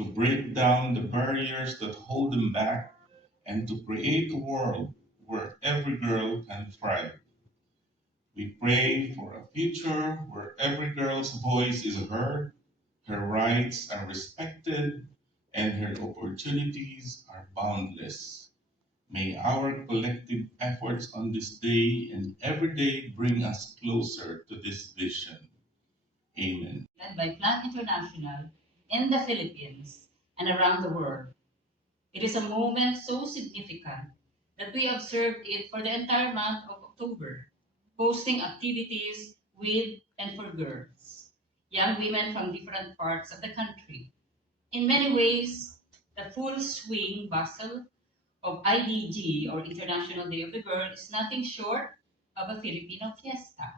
to break down the barriers that hold them back, and to create a world where every girl can thrive. We pray for a future where every girl's voice is heard, her rights are respected, and her opportunities are boundless. May our collective efforts on this day and every day bring us closer to this vision. Amen. Led by Plan International in the Philippines and around the world. It is a moment so significant that we observed it for the entire month of October, hosting activities with and for girls, young women from different parts of the country. In many ways, the full swing bustle of IDG, or International Day of the Girl, is nothing short of a Filipino fiesta.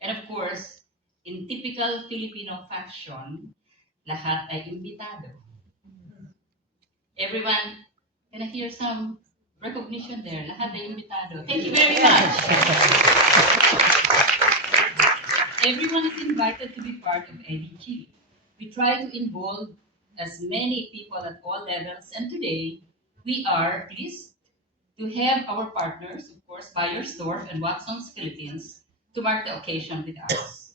And of course, in typical Filipino fashion, lahat ay imbitado. Everyone, can I hear some recognition there? Lahat ay imbitado. Thank you very much. Everyone is invited to be part of IDG. We try to involve as many people at all levels, and today we are pleased to have our partners, of course, Beiersdorf and Watson's Philippines, to mark the occasion with us.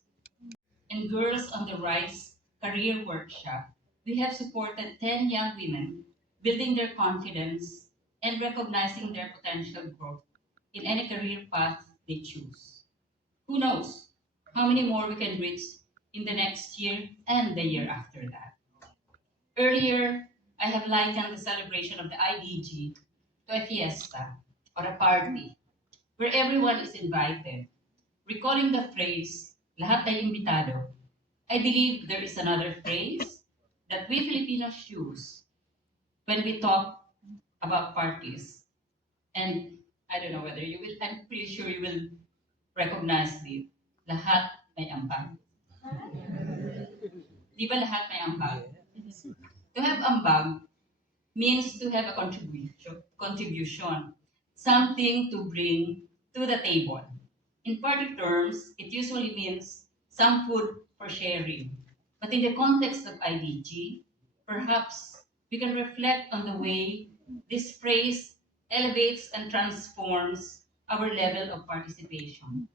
And Girls on the Rise Career Workshop, we have supported 10 young women building their confidence and recognizing their potential growth in any career path they choose. Who knows how many more we can reach in the next year and the year after that. Earlier, I have likened the celebration of the IDG to a fiesta or a party where everyone is invited. Recalling the phrase, lahat ay imbitado, I believe there is another phrase that we Filipinos use when we talk about parties. And I don't know whether you will, I'm pretty sure you will recognize it. Lahat may ambag. Di ba lahat may ambag? To have ambag means to have a contribution, something to bring to the table. In party terms, it usually means some food for sharing. But in the context of IDG, perhaps we can reflect on the way this phrase elevates and transforms our level of participation.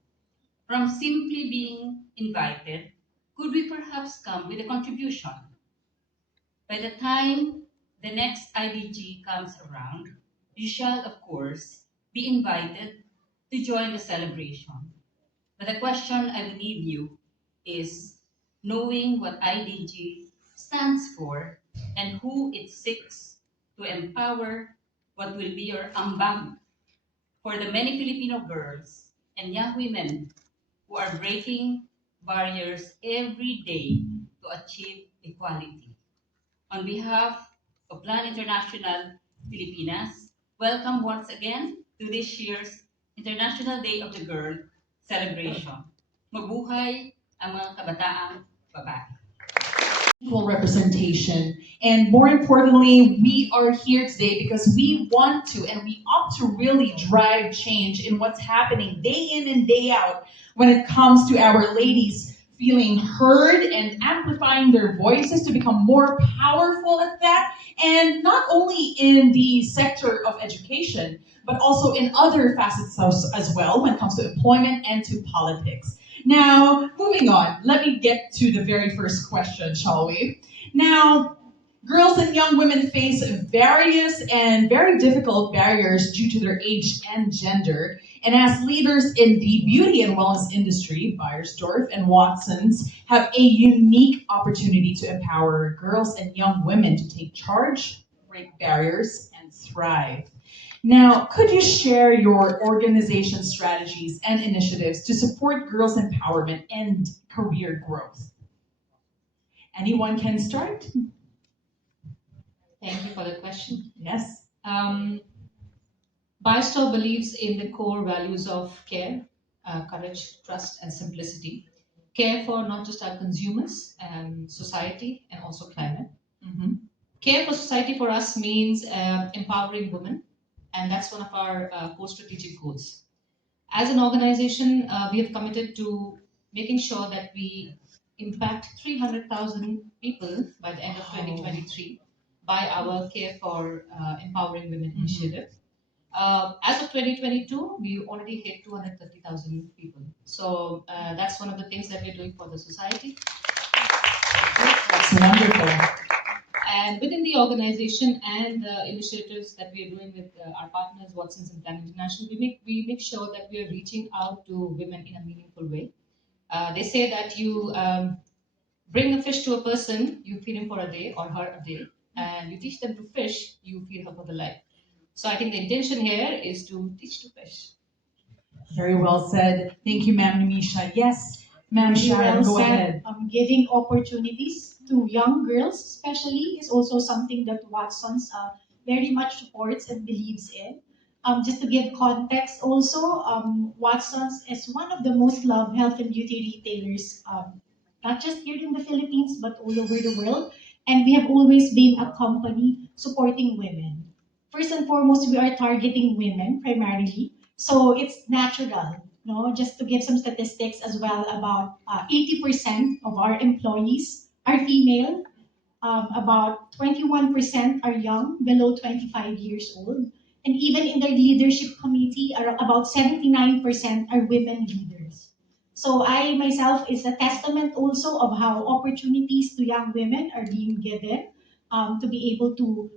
From simply being invited, could we perhaps come with a contribution? By the time the next IDG comes around, you shall, of course, be invited to join the celebration. But the question I will leave you is, knowing what IDG stands for and who it seeks to empower, what will be your ambag for the many Filipino girls and young women who are breaking barriers every day to achieve equality. On behalf of Plan International Filipinas, welcome once again to this year's International Day of the Girl celebration. Mabuhay ang mga kabataang babae. Equal representation. And more importantly, we are here today because we want to and we ought to really drive change in what's happening day in and day out when it comes to our ladies feeling heard and amplifying their voices to become more powerful at that. And not only in the sector of education, but also in other facets as well when it comes to employment and to politics. Now, moving on, let me get to the very first question, shall we? Now, girls and young women face various and very difficult barriers due to their age and gender. And as leaders in the beauty and wellness industry, Beiersdorf and Watsons have a unique opportunity to empower girls and young women to take charge, break barriers, and thrive. Now, could you share your organization strategies and initiatives to support girls' empowerment and career growth? Anyone can start? Thank you for the question. Yes. Beiersdorf believes in the core values of care, courage, trust, and simplicity. Care for not just our consumers and society and also climate. Mm-hmm. Care for society for us means empowering women, and that's one of our core strategic goals. As an organization, we have committed to making sure that we impact 300,000 people by the end of 2023 by our Care for Empowering Women initiative. As of 2022, we already hit 230,000 people. So that's one of the things that we're doing for the society. That's wonderful. And within the organization and the initiatives that we are doing with our partners, Watsons and Plan International, we make sure that we are reaching out to women in a meaningful way. They say that you bring a fish to a person, you feed him for a day or her a day, and you teach them to fish, you feed her for the life. So I think the intention here is to teach to fish. Very well said. Thank you, Ma'am Namisha. Yes, Ma'am Very Sharon, well go said. ahead. Giving opportunities to young girls, especially, is also something that Watsons very much supports and believes in. Just to give context, also, Watsons is one of the most loved health and beauty retailers, not just here in the Philippines, but all over the world. And we have always been a company supporting women. First and foremost, we are targeting women primarily, so it's natural. No, just to give some statistics as well, about 80% of our employees are female, about 21% are young, below 25 years old, and even in the leadership committee, about 79% are women leaders. So I myself is a testament also of how opportunities to young women are being given, to be able to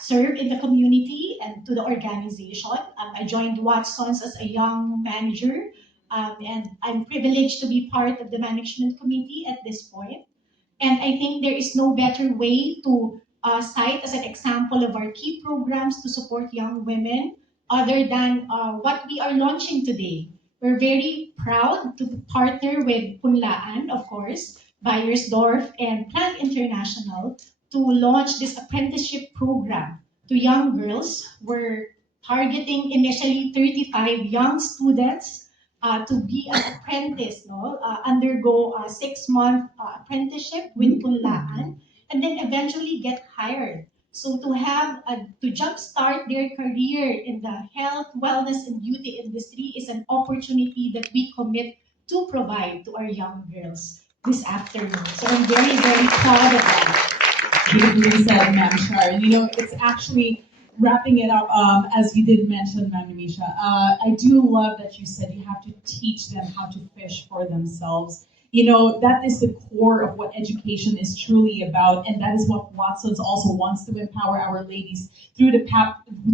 serve in the community and to the organization. I joined Watsons as a young manager, and I'm privileged to be part of the management committee at this point. And I think there is no better way to cite as an example of our key programs to support young women other than what we are launching today. We're very proud to partner with Punlaan, of course, Beiersdorf, and Plan International to launch this apprenticeship program to young girls. We're targeting initially 35 young students to be an apprentice, no? Undergo a 6-month apprenticeship with Punlaan, and then eventually get hired. So to jumpstart their career in the health, wellness, and beauty industry is an opportunity that we commit to provide to our young girls this afternoon. So I'm very, very proud of that. Beautifully said, Ma'am Sharon. You know, it's actually wrapping it up, as you did mention, Ma'am Namisha. I do love that you said you have to teach them how to fish for themselves. You know, that is the core of what education is truly about, and that is what Watsons also wants to empower our ladies through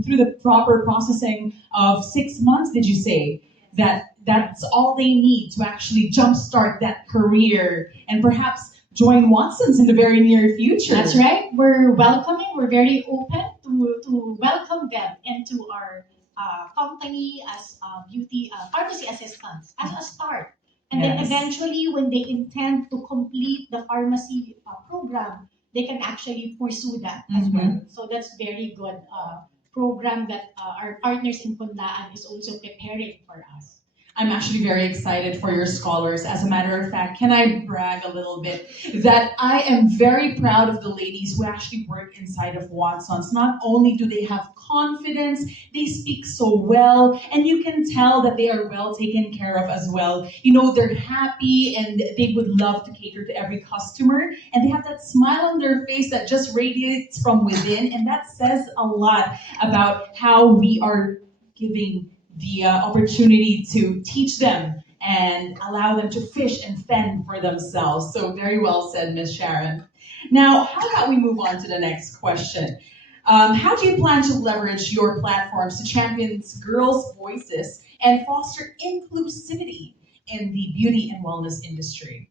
through the proper processing of 6 months. Did you say that's all they need to actually jumpstart that career and perhaps join Watsons in the very near future? That's right. We're welcoming. We're very open to welcome them into our company as beauty pharmacy assistants as a start. And then Yes. eventually, when they intend to complete the pharmacy program, they can actually pursue that as well. So that's very good program that our partners in Punlaan is also preparing for us. I'm actually very excited for your scholars. As a matter of fact, can I brag a little bit that I am very proud of the ladies who actually work inside of Watsons. Not only do they have confidence, they speak so well, and you can tell that they are well taken care of as well. You know, they're happy and they would love to cater to every customer, and they have that smile on their face that just radiates from within, and that says a lot about how we are giving the opportunity to teach them and allow them to fish and fend for themselves. So very well said, Miss Sharon. Now, how about we move on to the next question? How do you plan to leverage your platforms to champion girls' voices and foster inclusivity in the beauty and wellness industry?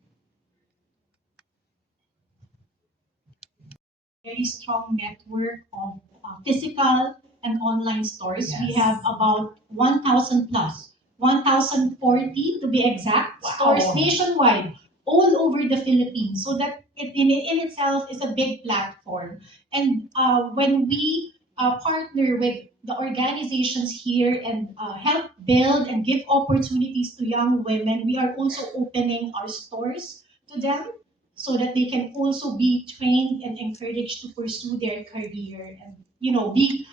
Very strong network of physical and online stores. We Yes. have about 1,000 plus, 1,040 to be exact, Wow. stores nationwide, all over the Philippines. So that in itself is a big platform. And when we partner with the organizations here and help build and give opportunities to young women, we are also opening our stores to them so that they can also be trained and encouraged to pursue their career and be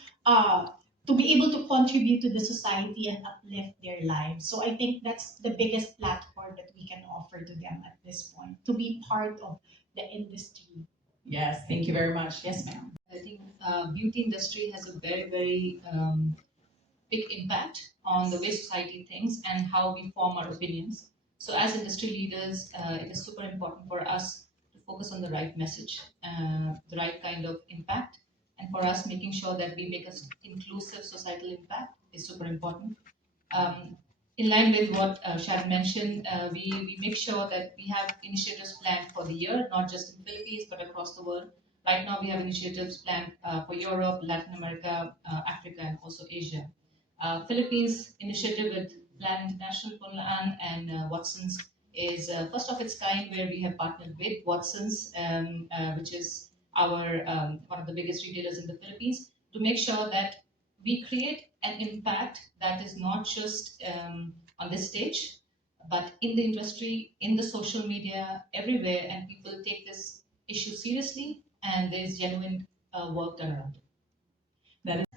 to be able to contribute to the society and uplift their lives. So I think that's the biggest platform that we can offer to them at this point, to be part of the industry. Yes, thank you very much. Yes, ma'am. I think beauty industry has a very, very big impact on the way society thinks and how we form our opinions. So, as industry leaders, it is super important for us to focus on the right message, the right kind of impact, and for us making sure that we make an inclusive societal impact is super important. Um, in line with what Sharon mentioned, we make sure that we have initiatives planned for the year, not just in Philippines but across the world. Right now, we have initiatives planned for Europe, Latin America, Africa, and also Asia. Philippines initiative with Plan International Punlaan and Watsons is first of its kind, where we have partnered with Watsons, which is our one of the biggest retailers in the Philippines, to make sure that we create an impact that is not just on this stage, but in the industry, in the social media, everywhere, and people take this issue seriously, and there's genuine work done around it.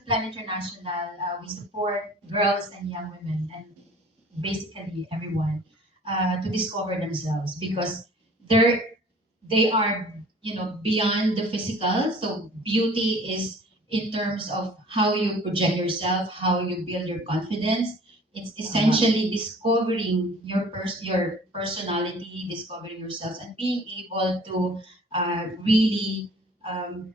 Plan International, we support girls and young women and basically everyone to discover themselves because they're they are beyond the physical. So beauty is in terms of how you project yourself, how you build your confidence. It's essentially discovering your personality, discovering yourselves, and being able to really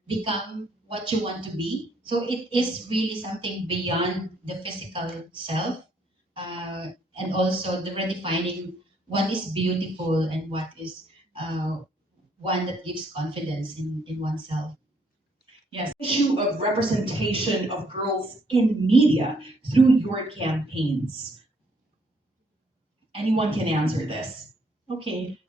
become what you want to be. So it is really something beyond the physical self, and also the redefining what is beautiful and what is one that gives confidence in oneself. Yes, issue of representation of girls in media through your campaigns. Anyone can answer this. Okay.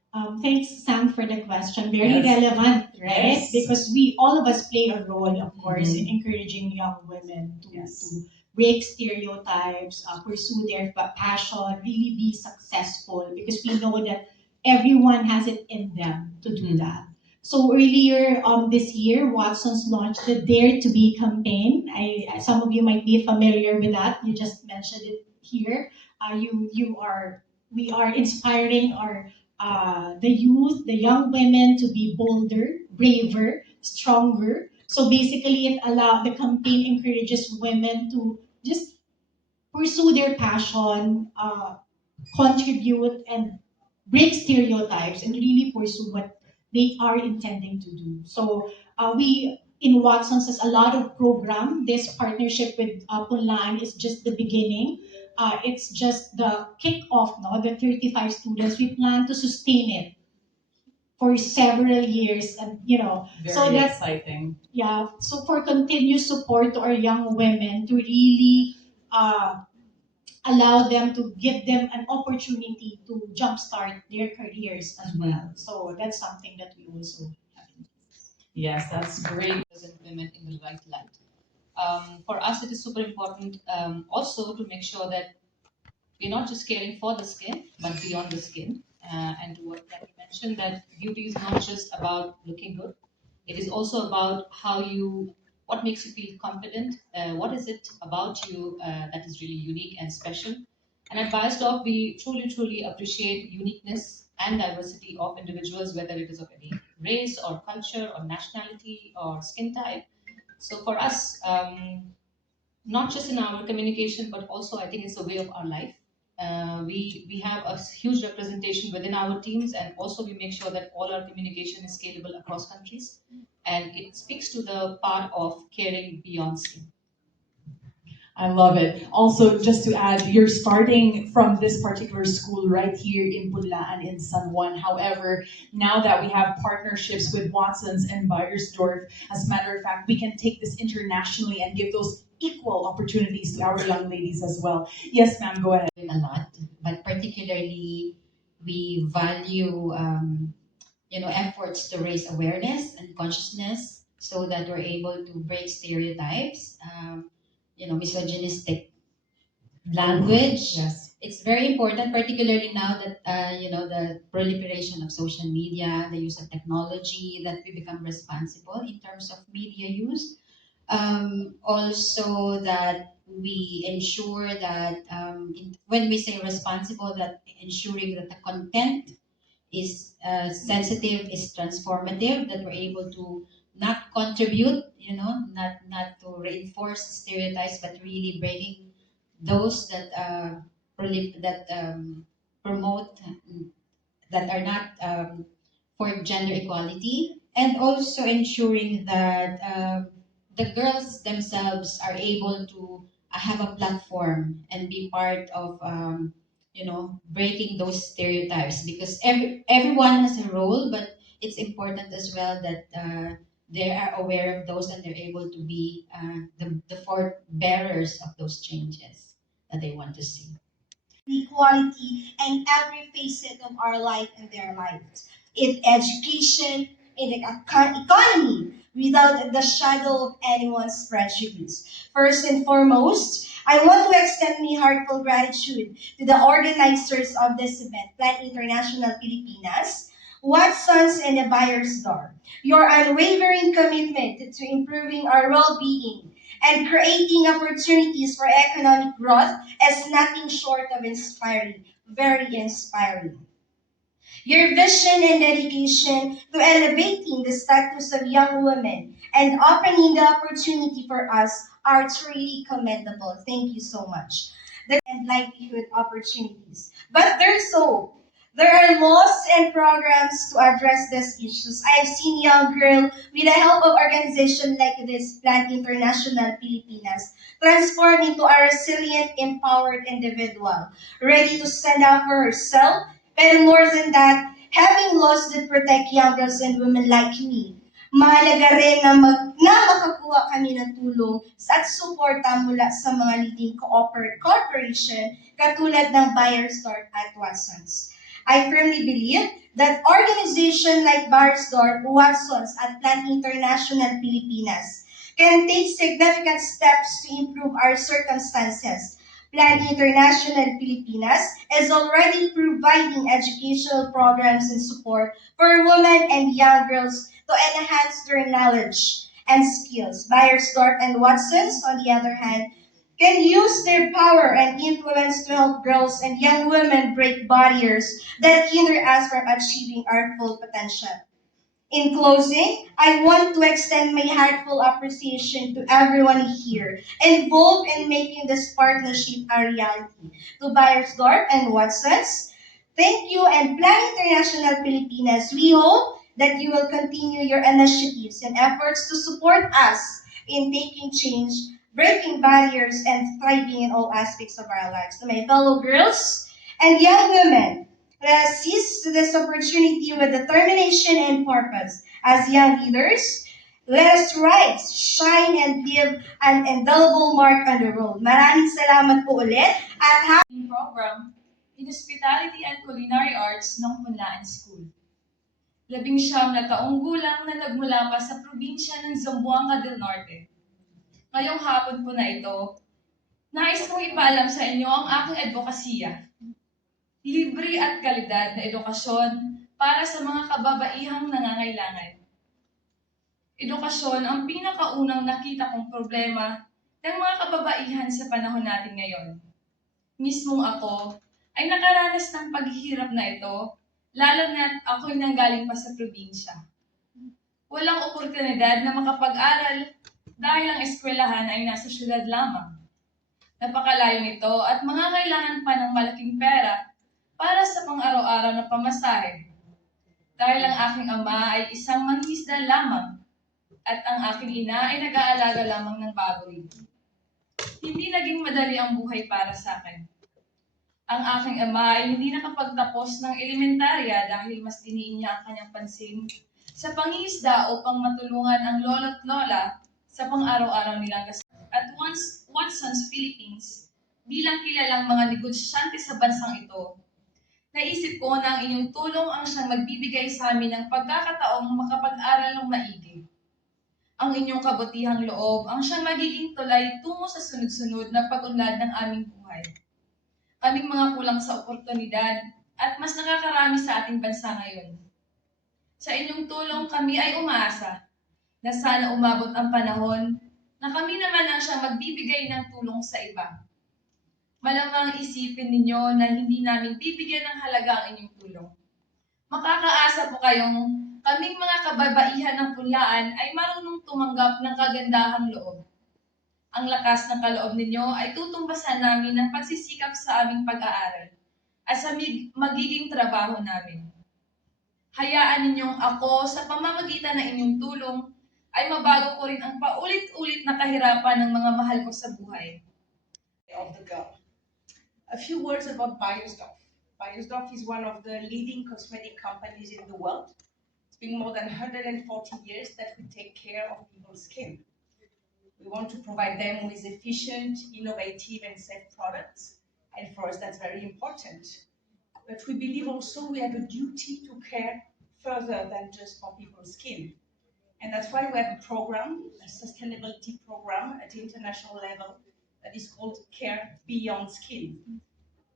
Thanks, Sam, for the question. Very Yes. relevant, right? Yes. Because we all of us play a role, of course, Mhm. in encouraging young women Yes. to break stereotypes, pursue their passion, really be successful. Because we know that everyone has it in them to do Mhm. that. So earlier this year, Watson's launched the Dare to Be campaign. Some of you might be familiar with that. You just mentioned it here. You are we are inspiring our the youth, the young women to be bolder, braver, stronger. So basically, the campaign encourages women to just pursue their passion, contribute, and break stereotypes, and really pursue what they are intending to do. So we in Watson's has a lot of program. This partnership with Punlaan is just the beginning. It's just the kick-off, no? The 35 students. We plan to sustain it for several years, and so Very that's exciting. yeah. So for continuous support to our young women to really allow them to give them an opportunity to jumpstart their careers as well. So that's something that we also have. Yes, that's great. Represent women in the right light. For us, it is super important also to make sure that we're not just caring for the skin, but beyond the skin. And what you mentioned, that beauty is not just about looking good. It is also about what makes you feel confident. What is it about you that is really unique and special? And at Beiersdorf, we truly, truly appreciate uniqueness and diversity of individuals, whether it is of any race or culture or nationality or skin type. So for us, not just in our communication, but also I think it's a way of our life. We have a huge representation within our teams, and also we make sure that all our communication is scalable across countries, and it speaks to the part of caring beyond skin. I love it. Also, just to add, you're starting from this particular school right here in Punlaan in San Juan. However, now that we have partnerships with Watson's and Beiersdorf, as a matter of fact, we can take this internationally and give those equal opportunities to our young ladies as well. Yes, ma'am, go ahead. A lot, but particularly we value efforts to raise awareness and consciousness so that we're able to break stereotypes, misogynistic language. Yes. It's very important, particularly now that the proliferation of social media, the use of technology, that we become responsible in terms of media use. Also that we ensure that when we say responsible, that ensuring that the content is sensitive, is transformative, that we're able to not contribute, not to reinforce stereotypes, but really breaking those that promote, that are not for gender equality, and also ensuring that the girls themselves are able to have a platform and be part of breaking those stereotypes, because everyone has a role, but it's important as well that they are aware of those and they're able to be the forth bearers of those changes that they want to see. Equality in every facet of our life and their lives. In education, in the economy, without the shadow of anyone's prejudice. First and foremost, I want to extend my heartfelt gratitude to the organizers of this event, Plan International Filipinas, Watsons, and the Beiersdorf. Your unwavering commitment to improving our well-being and creating opportunities for economic growth is nothing short of inspiring, very inspiring. Your vision and dedication to elevating the status of young women and opening the opportunity for us are truly commendable. Thank you so much. And livelihood opportunities. But there's hope. There are laws and programs to address these issues. I have seen young girl with the help of organizations like this Plan International Filipinas transform into a resilient, empowered individual, ready to stand up for herself. But more than that, having laws that protect young girls and women like me, mahalaga rin na makakuha kami ng tulong at suporta mula sa mga leading corporation katulad ng Beiersdorf at Watsons. I firmly believe that organizations like Beiersdorf, Watsons, at Plan International Filipinas can take significant steps to improve our circumstances. Plan International Filipinas is already providing educational programs and support for women and young girls to enhance their knowledge and skills. Beiersdorf and Watsons, on the other hand, can use their power and influence to help girls and young women break barriers that hinder us from achieving our full potential. In closing, I want to extend my heartfelt appreciation to everyone here involved in making this partnership a reality. To Beiersdorf and Watsons, thank you, and Plan International Filipinas. We hope that you will continue your initiatives and efforts to support us in taking change, breaking barriers, and thriving in all aspects of our lives. To my fellow girls and young women, let us seize this opportunity with determination and purpose. As young leaders, let us rise, shine, and leave an indelible mark on the world. Maraming salamat po ulit at program in Hospitality and Culinary Arts ng Punlaan School. 19 na taong gulang na nagmula pa sa probinsya ng Zamboanga del Norte. Ngayong hapon po na ito, nais kong ipaalam sa inyo ang aking advokasya. Libre at kalidad na edukasyon para sa mga kababaihang nangangailangan. Edukasyon ang pinakaunang nakita kong problema ng mga kababaihan sa panahon natin ngayon. Mismong ako ay nakaranas ng paghihirap na ito, lalo na't ako'y nanggaling pa sa probinsya. Walang oportunidad na makapag-aral dahil ang eskwelahan ay nasa syudad lamang. Napakalayo nito at mga kailangan pa ng malaking pera para sa pang-araw-araw na pamasahe. Dahil ang aking ama ay isang mangingisda lamang at ang aking ina ay nag-aalaga lamang ng baboy. Hindi naging madali ang buhay para sa akin. Ang aking ama ay hindi nakapagtapos ng elementarya dahil mas diniin niya ang kanyang pansin sa pangingisda upang matulungan ang lolo't lola sa pang-araw-araw nilang gastusin. At Watsons Philippines, bilang kilalang mga negosyante sa bansang ito, naisip ko na ang inyong tulong ang siyang magbibigay sa amin ng pagkakataong makapag-aral ng maigi. Ang inyong kabutihang loob ang siyang magiging tulay tungo sa sunod-sunod na pag-unlad ng aming buhay. Kaming mga kulang sa oportunidad at mas nakakarami sa ating bansa ngayon. Sa inyong tulong kami ay umaasa na sana umabot ang panahon na kami naman ang siyang magbibigay ng tulong sa iba. Malamang isipin ninyo na hindi namin bibigyan ng halaga ang inyong tulong. Makakaasa po kayong kaming mga kababaihan ng punlaan ay marunong tumanggap ng kagandahang loob. Ang lakas ng kaloob ninyo ay tutumbasan namin ng pagsisikap sa aming pag-aaral at sa magiging trabaho namin. Hayaan ninyong ako sa pamamagitan ng inyong tulong ay mabago ko rin ang paulit-ulit na kahirapan ng mga mahal ko sa buhay. Of the girl. A few words about Beiersdorf. Beiersdorf is one of the leading cosmetic companies in the world. It's been more than 140 years that we take care of people's skin. We want to provide them with efficient, innovative, and safe products. And for us, that's very important. But we believe also we have a duty to care further than just for people's skin. And that's why we have a program, a sustainability program at the international level that is called Care Beyond Skin.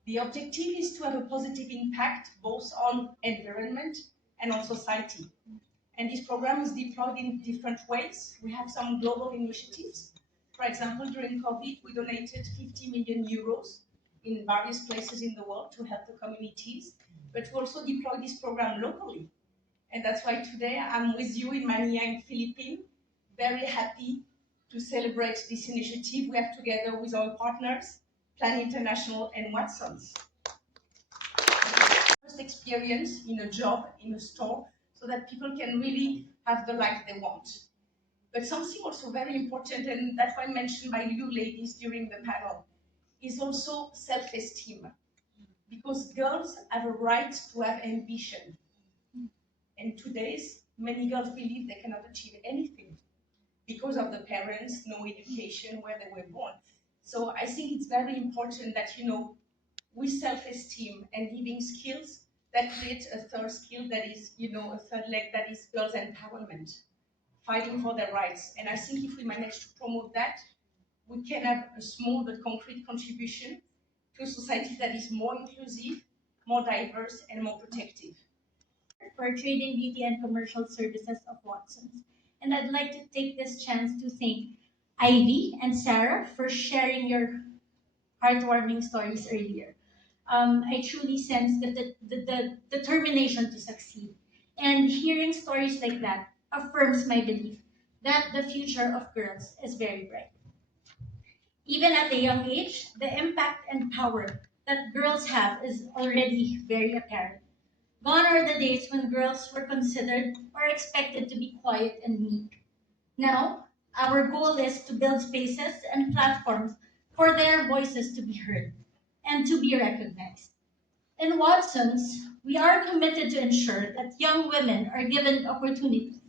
The objective is to have a positive impact both on environment and on society. And this program is deployed in different ways. We have some global initiatives. For example, during COVID, we donated 50 million euros in various places in the world to help the communities, but we also deploy this program locally. And that's why today I'm with you in Manila in Philippines, very happy to celebrate this initiative we have together with our partners, Plan International and Watsons. First experience in a job, in a store, so that people can really have the life they want. But something also very important, and that's why mentioned by you ladies during the panel, is also self-esteem. Because girls have a right to have ambition. And today's many girls believe they cannot achieve anything because of the parents, no education, where they were born. So I think it's very important that, with self-esteem and giving skills, that creates a third skill that is, a third leg that is girls' empowerment, fighting for their rights. And I think if we manage to promote that, we can have a small but concrete contribution to a society that is more inclusive, more diverse, and more protective. For trading beauty and commercial services of Watsons. And I'd like to take this chance to thank Ivy and Sarah for sharing your heartwarming stories earlier. I truly sense the determination to succeed. And hearing stories like that affirms my belief that the future of girls is very bright. Even at a young age, the impact and power that girls have is already very apparent. Gone are the days when girls were considered or expected to be quiet and meek. Now, our goal is to build spaces and platforms for their voices to be heard and to be recognized. In Watsons, we are committed to ensure that young women are given opportunities.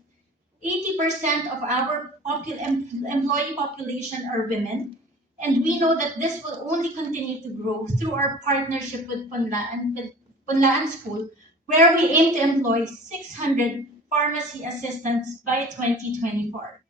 80% of our employee population are women, and we know that this will only continue to grow through our partnership with Punlaan School, where we aim to employ 600 pharmacy assistants by 2024.